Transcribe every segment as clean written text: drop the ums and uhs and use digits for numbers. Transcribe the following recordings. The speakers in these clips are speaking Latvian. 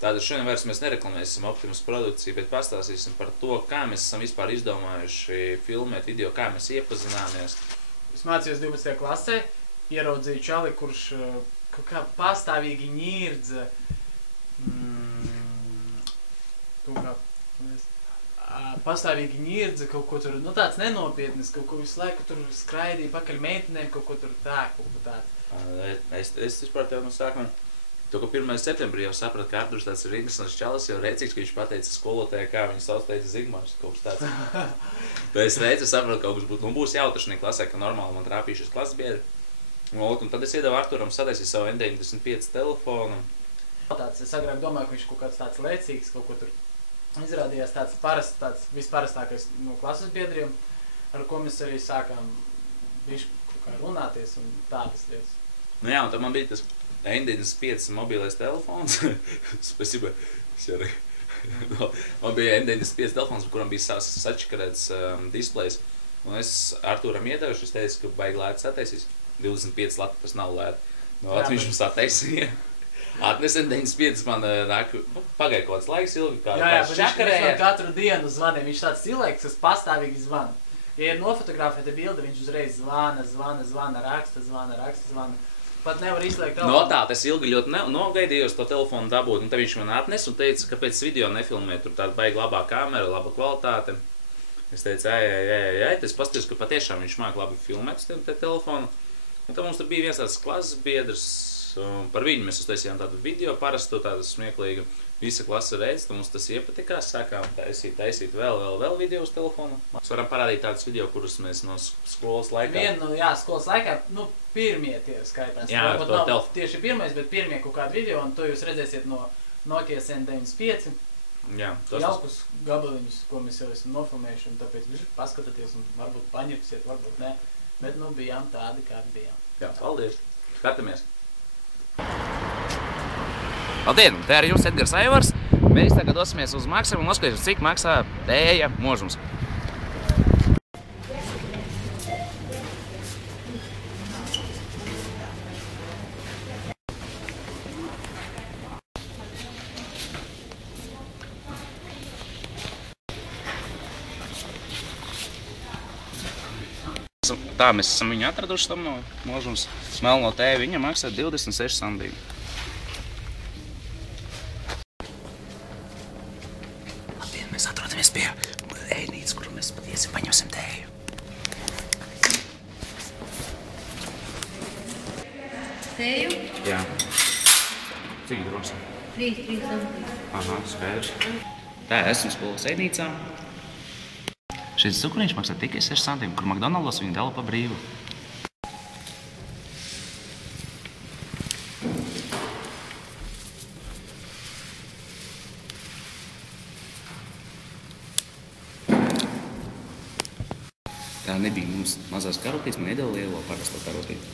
Tātad šodien vairs mēs nereklamēsim Optimus produkciju, bet pastāstīsim par to, kā mēs esam vispār izdomājuši filmēt video, kā mēs iepazināmies. Es mācījos 12. klasē, ieraudzīju čali, kurš kaut kā pastāvīgi ņirdza, kaut ko tur, nu tāds nenopietnis, kaut ko visu laiku tur skraidīja pakaļ meitenēm, kaut ko tur tā, kaut ko tāds. Es vispār tev no sākuma, to, ka 1. septembrī jau sapratu, ka Arturs tāds ir interesants čalis, jau rēcīgs, ka viņš pateica skolotājai, kā viņu sauc teica Zigmārs, kaut kas tāds. Tad es reizi sapratu, ka kaut kas būs jautašanie klasē, ka normāli man trāpījušies klases biedri. Un tad es iedevu Arturam sataisīt savu N95 telefonu. Es agrāk domāju, ka viņš kaut kāds tāds lēcīgs, kaut ko tur izrādījās tāds parasts, tāds visparastākais no klases biedriem, ar ko mēs arī sākām bišķi kaut kā runāties un tādas lietas. Nu jā, un tad man bija tas N95 mobilais telefons. Man bija N95 telefons, kuram bija sačakarēts displejs. Un es Arturam iedevuši, es teicu, ka baigi lēti sataisīs. 25 lati tas nav lēti. Viņš mums sataisīja. Atnes N95 man nāk, pagāja kaut kāds laiks ilgi, kā šakarēja. Viņš katru dienu zvanīja. Viņš tāds cilvēks, kas pastāvīgi zvana. Ja ir nofotografēta bilde, viņš uzreiz zvana, raksta. Pat nevar izslēgt telefonu. No tā, es ilgi ļoti nogaidījos to telefonu dabūt, un tad viņš man atnes un teica, ka pēc video nefilmē, tur tāda baigi labā kamera, laba kvalitāte. Es teicu, tas paskatījos, ka patiešām viņš māk labi filmēt uz te telefonu. Un tad mums tur bija viens tāds klases biedrs, par viņu mēs uztaisījām tādu video parastu, tādu smieklīgu. Visa klase redz, tad mums tas iepatikās, sākām taisīt vēl video uz telefonu. Mēs varam parādīt tādus video, kurus mēs no skolas laikā. Skolas laikā, pirmie tie skaitās. Jā, varbūt nav tieši pirmais, bet pirmie kaut kādu video, un to jūs redzēsiet no Nokia N95. Jā, jaukus gabaliņus, ko mēs jau esam nofilmējuši, un tāpēc paskatieties un varbūt paņirksiet, varbūt ne. Bet bijām tādi, kādi bijām. Jā, paldies. Skatāmies. Labdien, te ir jums Edgars Aivars. Mēs tagad dosimies uz Maksavu un noskatīsimies, cik maksā tēja možums. Tā, mēs esam viņu atraduši tam no možums. Melno tēju viņa maksā 26 sandīgi. Mēs atrodamies pie ēnītes, kuru mēs patiesi paņemsim tēju. Tēju? Jā. Cik droši? 3 centimetri. Aha, skaidrs. Tā, esam skolas ēnīcā. Šis cukuriņš maksā tikai 6 centimetri, kur McDonald's viņu dala pa brīvu. Tā nebija mums mazās karotītes, man iedala lielo parasto karotīti.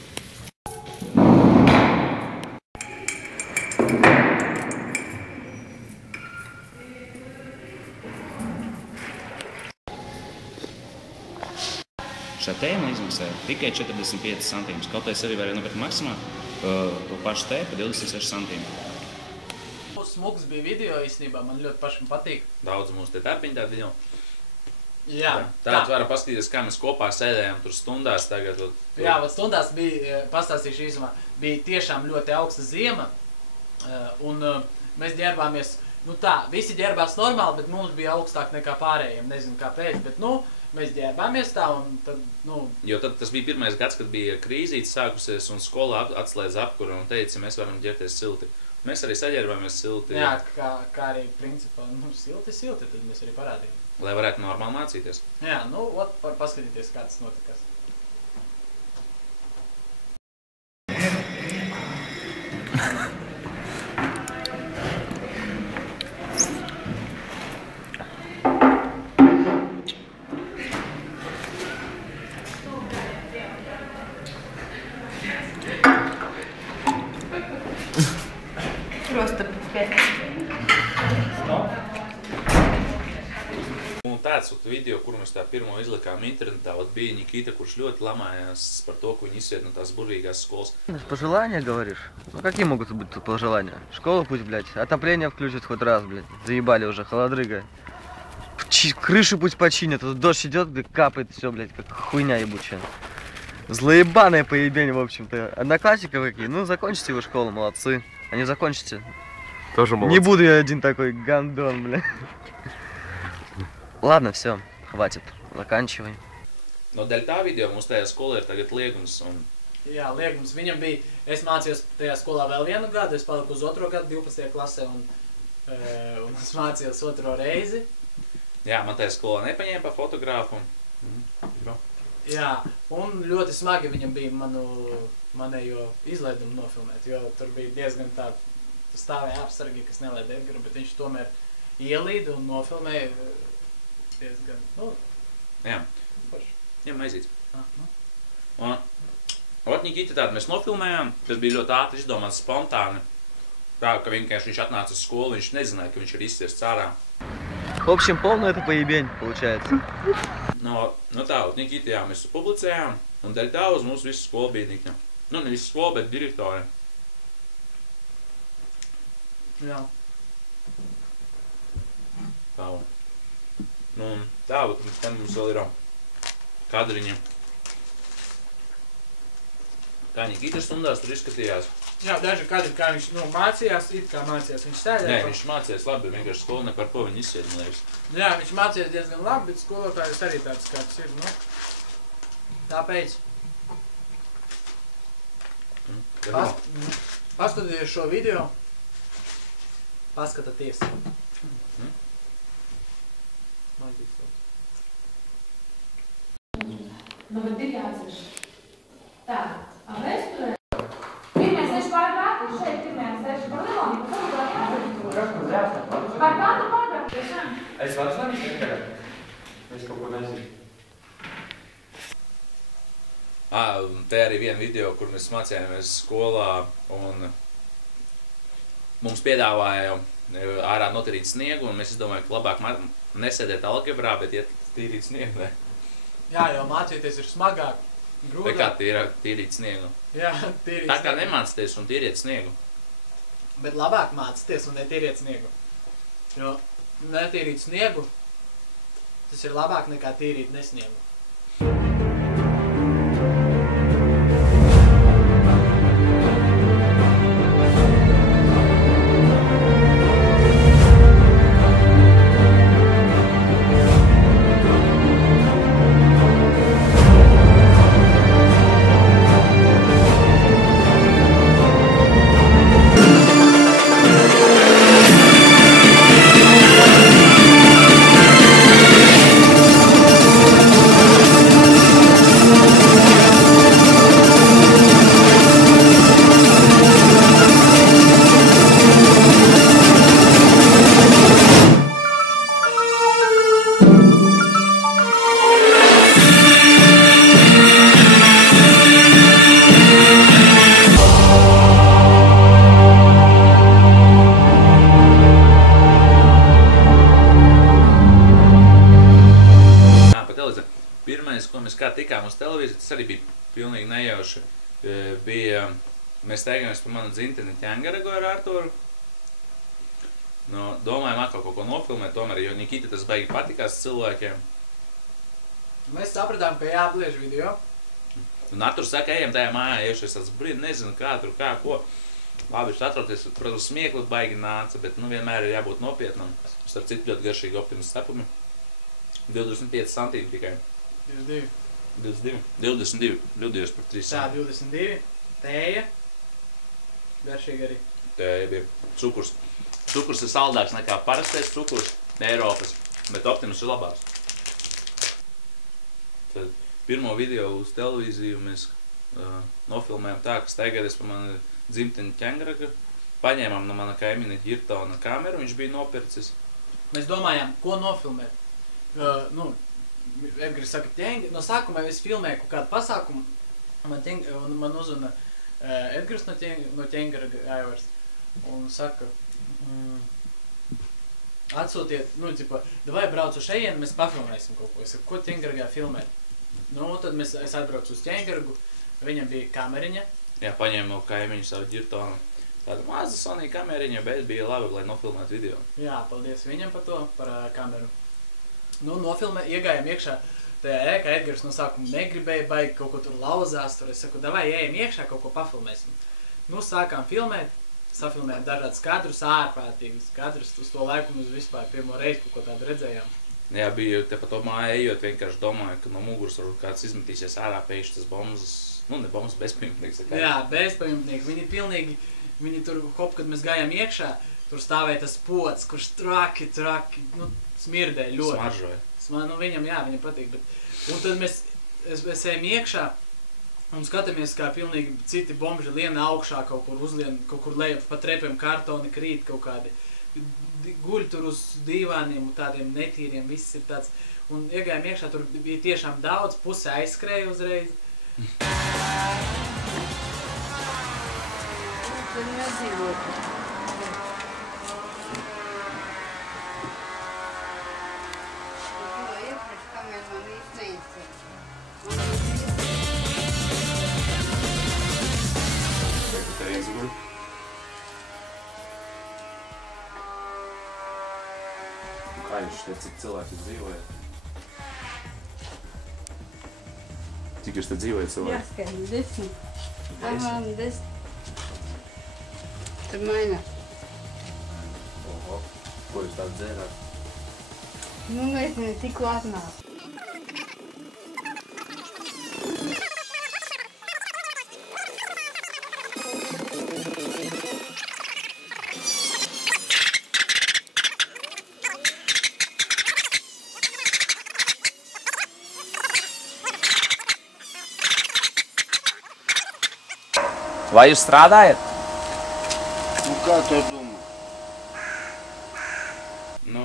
Šā tēma izmaksā tikai 45 centimetrus. Kaut es arī varēju nopirkt maksimā to pašu tēju pa 26 centimetrus. Smuks bija video īstenībā, man ļoti pašam patīk. Daudz mums te darbiņi tādi video. Jā. Tātad varam paskatīties, kā mēs kopā sēdējām tur stundās tagad. Jā, stundās bija, pastāstīšu īsumā, bija tiešām ļoti augsta ziema. Un mēs ģērbāmies, visi ģērbās normāli, bet mums bija augstāk nekā pārējiem. Nezinu kāpēc, bet mēs ģērbāmies tā un tad, Jo tad tas bija pirmais gads, kad bija krīzīte sākusies un skola atslēdz apkuru un teica, mēs varam ģērbties silti. Mēs arī saģērbāmies silti. Jā, kā arī principā, silti, tad mēs arī parādījām. Lai varētu normāli mācīties. Jā, var paskatīties, kā tas notikās. Просто пипец. kāds video, kur mēs tā pirmo izlikām internetā, bija Nikita, kurš ļoti lamājās par to, ka viņi izsiet no tās burvīgās skolas. Пожелания, говоришь? Ну какие могут быть тут пожелания? Школу пусть, блядь, отопление включат хоть раз, блядь. Заебали уже, холодрыга. Крышу пусть починят, тут дождь идет, капает все, блядь, как хуйня ебучая. Злоебаная поебень, в общем-то. Одноклассники какие? Ну, закончите вы школу, молодцы. А не закончите? Тоже молодцы. Не буду я один такой гандон, бля. Ладно, все, хватит, заканчивай. No dēļ tā video mums tajā skolā ir tagad liegums. Jā, liegums. Viņam bija, es mācījos tajā skolā vēl 1 gadu, es paliku uz 2. gadu 12. klasē un es mācījos 2. reizi. Jā, man tajā skolā nepaņēma pa fotogrāfu. Jā, un ļoti smagi viņam bija manējo izlaidumu nofilmēt, jo tur bija diezgan tā, tu stāvēja apsargi, kas nelaida Edgaru, bet viņš tomēr ielīda un nofilmēja diezgan, Jā. Forši. Jā, maizīts. Un Nikita tādu mēs nofilmējām, tas bija ļoti ātri izdomāts spontāni. Tā, ka vienkārši viņš atnāca uz skolu, viņš nezināja, ka viņš ir izsiests ārā. В общем, полная это поебень, получается. No tā, Nikita, jā, mēs publicējām, un dēļ tā uz mūsu visu skolu bija Nikita. Nu, ne visu skolu, bet direktori. Jā. Tā. Nu, tā, te mums vēl ir kadriņi. Kā Nikita stundās tur izskatījās. Jā, daži kadri, kā viņš mācījās, it kā mācījās, viņš sēdēja. Nē, viņš mācījās labi, bet vienkārši skolu ne par ko viņu izsiet, man liekas. Jā, viņš mācījās diezgan labi, bet skolotājs arī tāds kāds ir, Tāpēc paskatieties šo video, paskatāties. Nu, bet ir jāatcerš. Tā, vēsturē. Pirmie 6 paragrāfi, šeit pirmie 6 par Liloni, par paragrāfi. Par kādu paragrāfu? Tiešām? Es varu zināt, tagad? Es kaut ko nezinu. Te arī viena video, kur mēs mācījāmies skolā, un mums piedāvāja ārā notīrīt sniegu, un mēs izdomājām, ka labāk nesēdēt algebrā, bet iet tīrīt sniegu. Jā, jo mācīties ir smagāk, grūtāk. Tā kā tīrīt sniegu. Jā, tīrīt sniegu. Tā kā nemācīties un tīriet sniegu. Bet labāk mācīties un netīriet sniegu. Jo netīrīt sniegu, tas ir labāk nekā tīrīt nesniegu. Tikām uz televīziju, tas arī bija pilnīgi nejauši. Mēs steigāmies par manu dzimteni Ķengaragu ar Arturu. Domājam atkal kaut ko nofilmēt, tomēr, jo Nikita tas baigi patikās cilvēkiem. Mēs sapratām, ka jāapliež video. Un Arturs saka, ejam tajā mājā, iešies tāds brīdi, nezinu kā tur, kā, ko. Labi, viņš atroties, protams, smiekli baigi nāca, bet vienmēr ir jābūt nopietnam. Starp citu ļoti garšīgi Optimus cepumi. 25 centīmi tikai. 22 par 3 Tā, 22. Tēja. Garšīgi arī. Tēja bija cukurs. Cukurs ir saldāks nekā parastais cukurs Eiropas, bet Optimus ir labās. Tad pirmo video uz televīziju mēs nofilmējām tā, ka staigāties par mani dzimteni Ķengaraga. Paņēmām no mana kaimiņa Ģirtona kameru, viņš bija nopircis. Mēs domājām, ko nofilmēt. Edgars saka, no sākumā es filmēju kaut kādu pasākumu, un man uzvana Edgars no Ķengaraga Aivars, un saka, atsūtiet, nu, tipa, davai braucu šejienu, mēs pafilmēsim kaut ko. Es saku, ko Ķengargā filmēt? Nu, tad es atbraucu uz Ķengargu, viņam bija kameriņa. Jā, paņēmu kaimiņu savu ģirtonu. Tāda maza Sony kameriņa, bet bija labi, lai nofilmētu video. Jā, paldies viņam par to, par kameru. Nu, iegājām iekšā tajā ēkā, Edgars no sākuma negribēja, baigi kaut ko tur lauzās, tur es saku, davai, ejam iekšā, kaut ko pafilmēsim. Nu, sākām filmēt, safilmējām dažādas kadrus, ārprātīgus kadrus, uz to laiku mēs vispār pirmo reizi kaut ko tādu redzējām. Jā, bija te pa to māju ejot, vienkārši domāju, ka no muguras varbūt kāds izmetīsies ārā pēkšņi tas bombas, nu, ne bombas, bezpajumtnieks. Jā, bezpajumtnieki, viņi pilnīgi, viņi tur, kad mēs gājām iekšā, tur stāvēja tas pods, kurš traki, nu, smirdēja ļoti. Smaržoja. Nu, viņam patīk, bet... Un tad mēs ejam iekšā un skatāmies, kā pilnīgi citi bomži liena augšā, kaut kur uzlien, kaut kur lejā pa trepiem kartoni krīt kaut kādi. Guļ tur uz dīvāniem un tādiem netīriem, viss ir tāds. Un iegājām iekšā, tur bija tiešām daudz, puse aizskrēja uzreiz. Tad nedzīvot. Kā jūs šeit, cik cilvēki dzīvoja? Cik jūs te dzīvoja cilvēki? Jāskaidri, 10. Apmēram 10. Tur maina. Oho, ko jūs tādu dzērāt? Nu, mēs tikko atnāk. Vai jūs strādājat? Nu, kā to domā? Nu,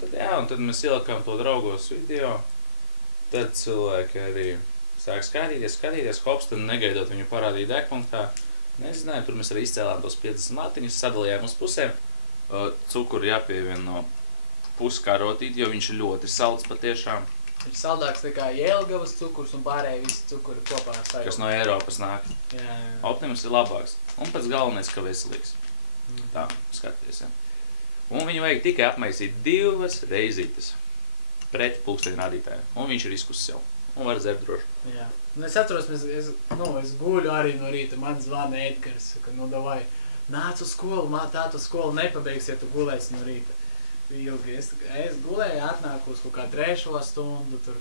tad jā, un tad mēs ielikām to draugos video. Tad cilvēki arī sāk skatīties, hops, tad negaidot viņu parādīja degpunktā. Nezināju, tur mēs arī izcēlām tos 50 matiņus, sadalījām uz pusēm. Cukuru jāpievieno puskarotīt, jo viņš ir ļoti salds patiešām. Viņš saldāks nekā Jelgavas cukurs un pārējie visi cukuri kopā sajūt. Kas no Eiropas nāk. Jā. Optimus ir labāks. Un pēc galvenais, ka veselīgs. Tā, skaties, jā. Un viņu vajag tikai apmaisīt 2 reizītes pret pulksteņu rādītāju. Un viņš ir izkus sev. Un var dzert droši. Jā. Un es atceros, es guļu arī no rīta. Man zvana Edgars, ka nu davai, nāc uz skolu, tātu skolu nepabeigs, ja tu gulēsi no rīta. Ilgi. Es gulēju, atnāku uz kaut kā 3. stundu, tur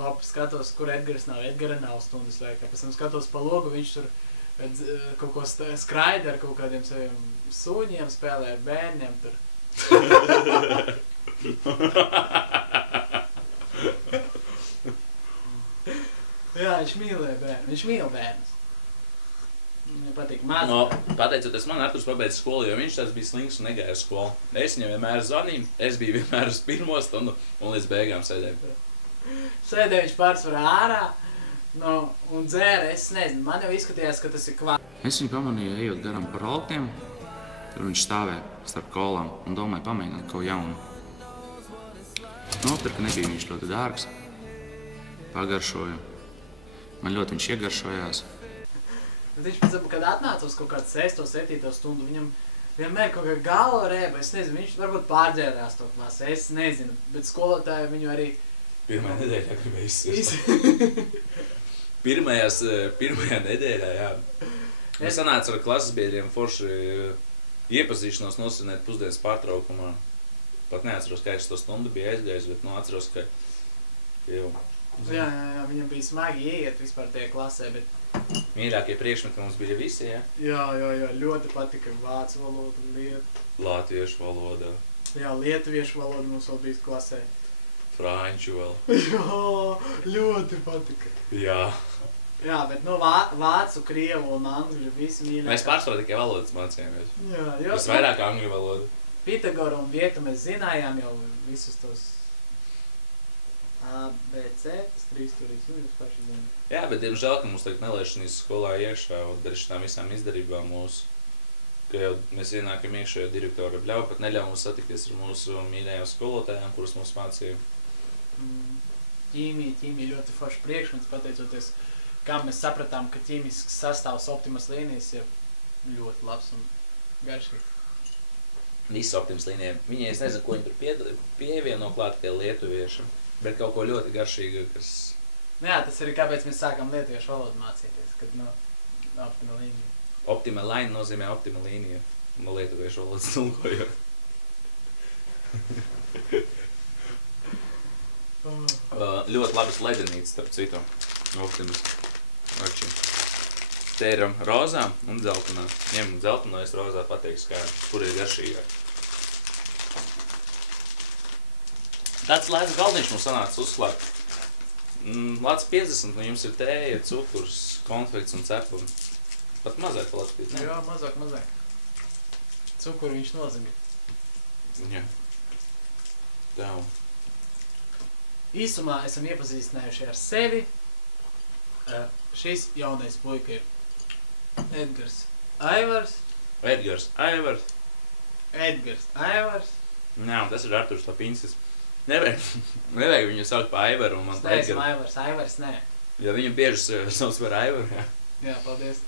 hop, skatos, kur Edgars nav. Edgara nav stundas laikā. Pēc tam skatos pa logu, viņš tur kaut ko skraida ar kaut kādiem saviem suņiem, spēlē ar bērniem tur. Jā, viņš mīlēja bērnu. Viņš mīl bērnus. Viņam patīk maz. No, pateicoties man, Arturs pabeidz skolu, jo viņš tāds bija slings un negāja uz skolu. Es viņam vienmēr zvanīju, es biju vienmēr uz 1. stundu un līdz beigām sēdēju. Sēdēju viņš pārsvarā ārā, nu, un dzēra, es nezinu, man jau izskatījās, ka tas ir kvā. Es viņu pamanīju, ejot garām par roltiem, tur viņš stāvēja starp kolām un domāju pamēģināt kaut jaunu. Nopirka nebija viņš ļoti dārgs, pagaršoju. Man ļoti viņš iegaršojās. Bet viņš pēc tam, kad atnāca uz kaut kādu 6. 7. stundu, viņam vienmēr kaut kā galva rēba, es nezinu, viņš varbūt pārdzērās to klasi, es nezinu, bet skolotāji viņu arī... Pirmajā nedēļā gribēja izsist. Pirmajā nedēļā, jā. Mēs sanāca ar klases biedriem forši iepazīšanos nosvinēt pusdienas pārtraukumā. Pat neatceros, kā es to stundu bija aizgājis, bet atceros, ka jau... Jā, viņam bija smagi ieiet vispār tajā klasē, bet... Mīļākie priekšmeti mums bija visi, jā? Jā, ļoti patika vācu valoda, Latviešu valoda. Jā, lietuviešu valoda mums vēl bija klasē. Franču vēl. Jā, ļoti patika. Jā. Jā, bet vācu, krievu un angļu visi mīļākā. Mēs pārsvarā tikai valodas mācījāmies. Jā, jo. Mēs vairāk angļu valodu. Pitagoru un vietu mēs zinājām jau visus tos A, B, C, tas 3 turīs, jūs paši zināt. Jā, bet diemžēl, ka mums tagad nelaišanīs skolā iekšā un dar šitām visām izdarībām mūsu ka jau mēs ienākam iekšējā direktora bļauj, pat neļauj mums satikties ar mūsu mīļajām skolotājām, kuras mums mācīja. Ķīmija ļoti forši priekšmets, pateicoties, kā mēs sapratām, ka ķīmisks sastāvs Optimas līnijas ir ļoti labs un garšīgs. Visi Optimas līnija. Viņi, es nezinu, ko viņi tur pievieno klāt tie lietuvieši, bet kaut ko ļoti garšīgu, kas... Jā, tas arī kāpēc mēs sākam lietuviešu valodu mācīties, kad, Optima līnija. Optima line nozīmē Optima līnija, no lietuviešu valodas tulkojot. Ļoti labas ledenītes, starp citu, Optimas akšķi. Te ir rozā un dzeltenā. Ņem dzeltenā, es rozā pateiks, kā, kur ir garšīgāk. Tāds lēts galdiņš mums sanāca uzklāt. Lāc 50, nu jums ir tēja, cukurs, konfekts un cepumi. Pat mazāk palācīt, ne? Jā, mazāk. Cukuru viņš nozīmē. Jā. Tā. Īsumā esam iepazīstinājuši ar sevi. Šis jaunais puika ir Edgars Aivars. Jā, un tas ir Arturs Lapinskis. Nevajag viņu saukt par Aivaru un man par Edgars. Aivars, nē. Jo viņu bieži sauc par Aivaru, jā. Jā, paldies.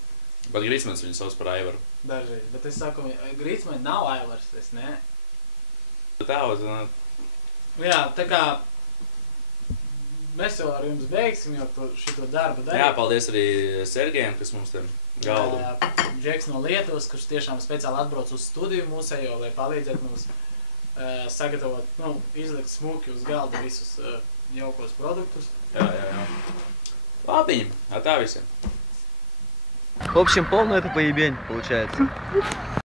Pat Grīsmans viņu sauc par Aivaru. Dažreiz, bet es saku, Grīsmani nav Aivars, es nē. Tā, zināt. Jā, tā kā mēs jau ar jums beigsim jau šito darbu darīt. Jā, paldies arī Sergejam, kas mums te galdu. Džeks no Lietuvas, kurš tiešām speciāli atbrauc uz studiju mūsējo, lai palīdzētu mums sagatavot, izlikt smuki uz galda visus jaukos produktus. Jā. Labi, tā visiem. В общем, полная это поебень получается.